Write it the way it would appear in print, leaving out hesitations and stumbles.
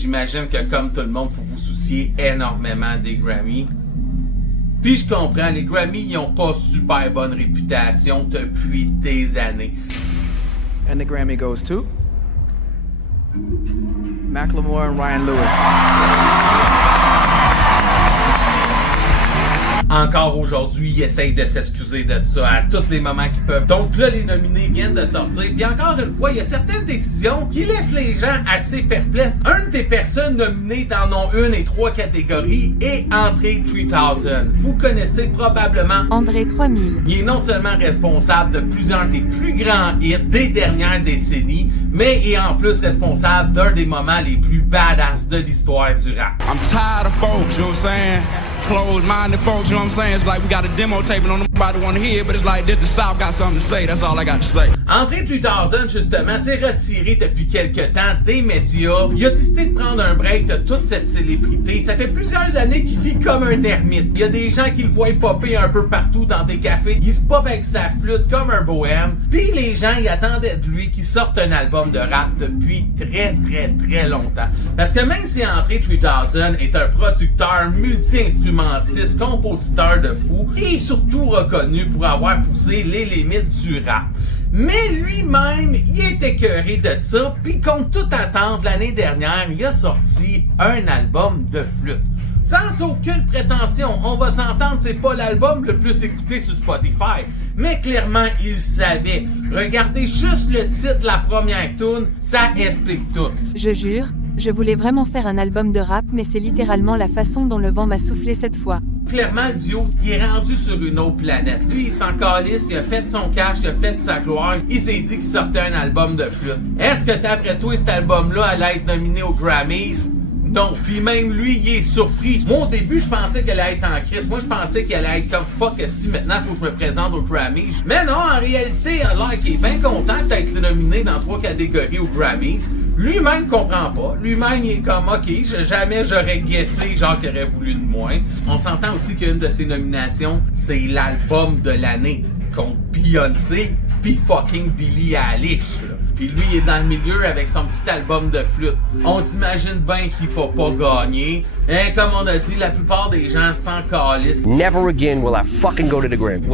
j'imagine que comme tout le monde, faut vous soucier énormément des Grammys. Puis je comprends, les Grammys, ils ont pas super bonne réputation depuis des années. And the Grammy goes to Macklemore and Ryan Lewis. Encore aujourd'hui, ils essayent de s'excuser de ça à tous les moments qu'ils peuvent. Donc là, les nominés viennent de sortir. Puis encore une fois, il y a certaines décisions qui laissent les gens assez perplexes. Une des personnes nominées dans une et 3 catégories est André 3000. Vous connaissez probablement André 3000. Il est non seulement responsable de plusieurs des plus grands hits des dernières décennies, mais est en plus responsable d'un des moments les plus badass de l'histoire du rap. I'm tired of folks, you know what I'm saying? Closed-minded folks, you know what I'm saying? It's like we got a demo tape and nobody want to hear, but it's like this, the South got something to say. That's all I got to say. André 3000, justement, s'est retiré depuis quelques temps des médias. Il a décidé de prendre un break de toute cette célébrité. Ça fait plusieurs années qu'il vit comme un ermite. Il y a des gens qui le voient popper un peu partout dans des cafés. Il se pop avec sa flûte comme un bohème. Puis les gens, ils attendaient de lui qu'il sorte un album de rap depuis très longtemps. Parce que même si André 3000 est un producteur multi-instrumentiste, compositeur de fou, et surtout reconnu pour avoir poussé les limites du rap. Mais lui-même, il est écœuré de ça, puis contre toute attente, l'année dernière, il a sorti un album de flûte. Sans aucune prétention, on va s'entendre, c'est pas l'album le plus écouté sur Spotify, mais clairement, il savait. Regardez juste le titre, la première tune, ça explique tout. Je jure, je voulais vraiment faire un album de rap, mais c'est littéralement la façon dont le vent m'a soufflé cette fois. Clairement, le duo, il est rendu sur une autre planète. Lui, il s'en calisse, il a fait son cash, il a fait sa gloire. Il s'est dit qu'il sortait un album de flûte. Est-ce que d'après toi, cet album-là allait être nominé aux Grammys? Non. Puis même lui, il est surpris. Moi, au début, je pensais qu'elle allait être en crise. Moi, je pensais qu'elle allait être comme fuck, esti, maintenant, faut que je me présente aux Grammys. Mais non, en réalité, il a l'air qu'il est bien content d'être nominé dans 3 catégories aux Grammys. Lui-même comprend pas. Lui-même, il est comme, ok, jamais j'aurais guessé, genre, qu'il aurait voulu de moins. On s'entend aussi qu'une de ses nominations, c'est l'album de l'année contre Beyoncé pis fucking Billie Eilish, là. Pis lui, il est dans le milieu avec son petit album de flûte. On s'imagine bien qu'il faut pas gagner. Et comme on a dit, la plupart des gens s'en calissent. Never again will I fucking go to the Grammy.